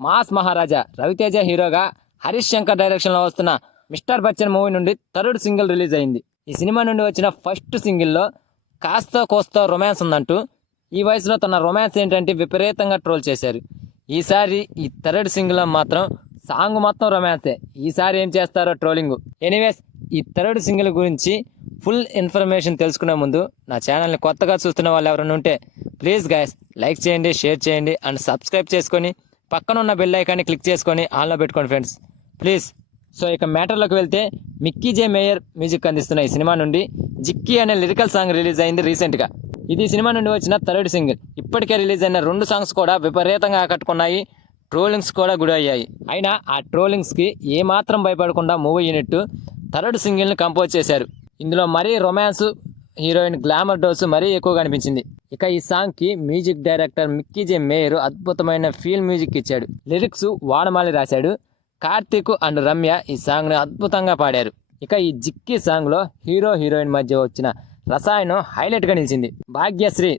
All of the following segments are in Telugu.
మాస్ మహారాజా రవితేజ హీరోగా హరీష్ శంకర్ డైరెక్షన్లో వస్తున్న మిస్టర్ బచ్చన్ మూవీ నుండి థర్డ్ సింగిల్ రిలీజ్ అయింది. ఈ సినిమా నుండి వచ్చిన ఫస్ట్ సింగిల్లో కాస్త కోస్త రొమాన్స్ ఉందంటూ ఈ వయసులో తన రొమాన్స్ ఏంటంటే విపరీతంగా ట్రోల్ చేశారు. ఈసారి ఈ థర్డ్ సింగిల్లో మాత్రం సాంగ్ మొత్తం రొమాన్సే. ఈసారి ఏం చేస్తారో ట్రోలింగ్. ఎనీవేస్, ఈ థర్డ్ సింగిల్ గురించి ఫుల్ ఇన్ఫర్మేషన్ తెలుసుకునే ముందు నా ఛానల్ని కొత్తగా చూస్తున్న వాళ్ళు ఎవరైనా ఉంటే ప్లీజ్ గైస్ లైక్ చేయండి, షేర్ చేయండి అండ్ సబ్స్క్రైబ్ చేసుకొని పక్కన ఉన్న బెల్ ఐకాన్ని క్లిక్ చేసుకొని ఆన్లో పెట్టుకోండి ఫ్రెండ్స్, ప్లీజ్. సో ఇక మ్యాటర్లోకి వెళ్తే, మిక్కీ జే మేయర్ మ్యూజిక్ అందిస్తున్న ఈ సినిమా నుండి జిక్కీ అనే లిరికల్ సాంగ్ రిలీజ్ అయింది రీసెంట్గా. ఇది సినిమా నుండి వచ్చిన థర్డ్ సింగిల్. ఇప్పటికే రిలీజ్ అయిన 2 సాంగ్స్ కూడా విపరీతంగా ఆకట్టుకున్నాయి, ట్రోలింగ్స్ కూడా గురి అయ్యాయి. అయినా ఆ ట్రోలింగ్స్కి ఏమాత్రం భయపడకుండా మూవీ యూనిట్ థర్డ్ సింగిల్ని కంపోజ్ చేశారు. ఇందులో మరీ రొమాన్స్, హీరోయిన్ గ్లామర్ డోసు మరీ ఎక్కువగా అనిపించింది. ఇక ఈ సాంగ్కి మ్యూజిక్ డైరెక్టర్ మిక్కీ జే మేయర్ అద్భుతమైన ఫీల్ మ్యూజిక్ ఇచ్చాడు. లిరిక్స్ వానమాలి రాశాడు. కార్తీక్ అండ్ రమ్య ఈ సాంగ్ని అద్భుతంగా పాడారు. ఇక ఈ జిక్కీ సాంగ్లో హీరో హీరోయిన్ మధ్య వచ్చిన రసాయనం హైలైట్గా నిలిచింది. భాగ్యశ్రీ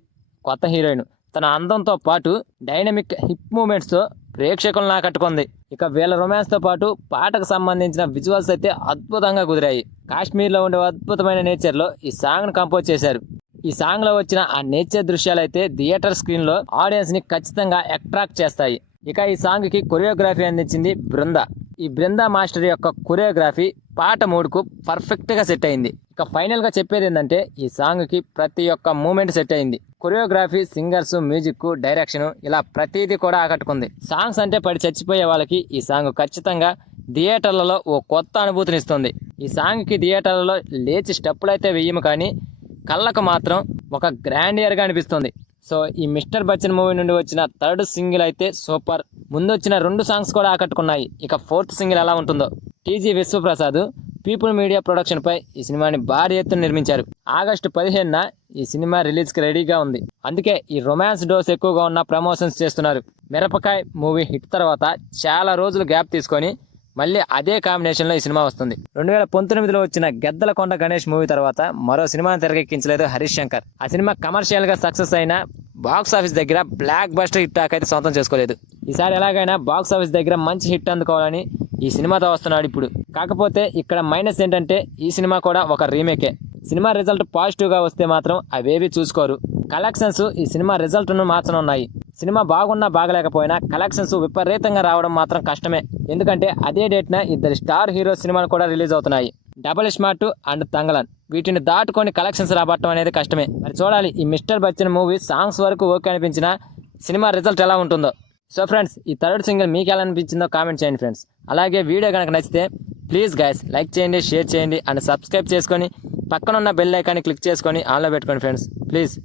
కొత్త హీరోయిన్ తన అందంతో పాటు డైనమిక్ హిప్ మూమెంట్స్తో ప్రేక్షకులను ఆకట్టుకుంది. ఇక వీళ్ళ రొమాన్స్తో పాటు పాటకు సంబంధించిన విజువల్స్ అయితే అద్భుతంగా కుదిరాయి. కాశ్మీర్లో ఉండే అద్భుతమైన నేచర్లో ఈ సాంగ్ను కంపోజ్ చేశారు. ఈ సాంగ్లో వచ్చిన ఆ నేచర్ దృశ్యాలు అయితే థియేటర్ స్క్రీన్లో ఆడియన్స్ని ఖచ్చితంగా అట్రాక్ట్ చేస్తాయి. ఇక ఈ సాంగ్కి కొరియోగ్రఫీ అందించింది బృంద. ఈ బృంద మాస్టర్ యొక్క కొరియోగ్రఫీ పాట మూడ్కు పర్ఫెక్ట్గా సెట్ అయింది. ఇక ఫైనల్గా చెప్పేది ఏంటంటే, ఈ సాంగ్కి ప్రతి ఒక్క మూమెంట్ సెట్ అయింది. కొరియోగ్రఫీ, సింగర్స్, మ్యూజిక్, డైరెక్షన్ ఇలా ప్రతిదీ కూడా ఆకట్టుకుంది. సాంగ్స్ అంటే పడి చచ్చిపోయే వాళ్ళకి ఈ సాంగ్ ఖచ్చితంగా థియేటర్లలో ఓ కొత్త అనుభూతినిస్తుంది. ఈ సాంగ్కి థియేటర్లలో లేచి స్టెప్పులు అయితే వెయ్యము, కానీ కళ్ళకు మాత్రం ఒక గ్రాండియర్గా అనిపిస్తుంది. సో ఈ మిస్టర్ బచ్చన్ మూవీ నుండి వచ్చిన థర్డ్ సింగిల్ అయితే సూపర్. ముందు వచ్చిన 2 సాంగ్స్ కూడా ఆకట్టుకున్నాయి. ఇక ఫోర్త్ సింగిల్ ఎలా ఉంటుందో. TG Vishwaprasad people media production పై ఈ సినిమాని భారీ ఎత్తున నిర్మించారు. ఆగస్టు 15న ఈ సినిమా రిలీజ్కి రెడీగా ఉంది. అందుకే ఈ రొమాన్స్ డోస్ ఎక్కువగా ఉన్న ప్రమోషన్స్ చేస్తున్నారు. మిరపకాయ్ మూవీ హిట్ తర్వాత చాలా రోజులు గ్యాప్ తీసుకొని మళ్ళీ అదే కాంబినేషన్లో ఈ సినిమా వస్తుంది. 2019లో వచ్చిన గెద్దలకొండ గణేష్ మూవీ తర్వాత మరో సినిమాని తెరకెక్కించలేదు హరీష్ శంకర్. ఆ సినిమా కమర్షియల్గా సక్సెస్ అయిన బాక్స్ ఆఫీస్ దగ్గర బ్లాక్ బస్టర్ హిట్ టాక్ అయితే సొంతం చేసుకోలేదు. ఈసారి ఎలాగైనా బాక్స్ ఆఫీస్ దగ్గర మంచి హిట్ అందుకోవాలని ఈ సినిమాతో వస్తున్నాడు ఇప్పుడు. కాకపోతే ఇక్కడ మైనస్ ఏంటంటే, ఈ సినిమా కూడా ఒక రీమేకే. సినిమా రిజల్ట్ పాజిటివ్గా వస్తే మాత్రం అవేవి చూసుకోరు. కలెక్షన్స్ ఈ సినిమా రిజల్ట్ను మార్చనున్నాయి. సినిమా బాగున్నా బాగలేకపోయినా కలెక్షన్స్ విపరీతంగా రావడం మాత్రం కష్టమే. ఎందుకంటే అదే డేట్న 2 స్టార్ హీరో సినిమాలు కూడా రిలీజ్ అవుతున్నాయి. Double smart and Thangalaan. వీటిని దాటుకొని కలెక్షన్స్ రాబట్టడం అనేది కష్టమే. మరి చూడాలి ఈ మిస్టర్ బచ్చన్ మూవీ సాంగ్స్ వరకు ఓకే అనిపించిన సినిమా రిజల్ట్ ఎలా ఉంటుందో. సో ఫ్రెండ్స్, ఈ థర్డ్ సింగిల్ మీకు ఎలా అనిపించిందో కామెంట్ చేయండి ఫ్రెండ్స్. అలాగే వీడియో కనుక నచ్చితే ప్లీజ్ గైస్ లైక్ చేయండి, షేర్ చేయండి అండ్ సబ్స్క్రైబ్ చేసుకొని పక్కన ఉన్న బెల్ ఐకాన్ని క్లిక్ చేసుకొని ఆన్లో పెట్టుకోండి ఫ్రెండ్స్, ప్లీజ్.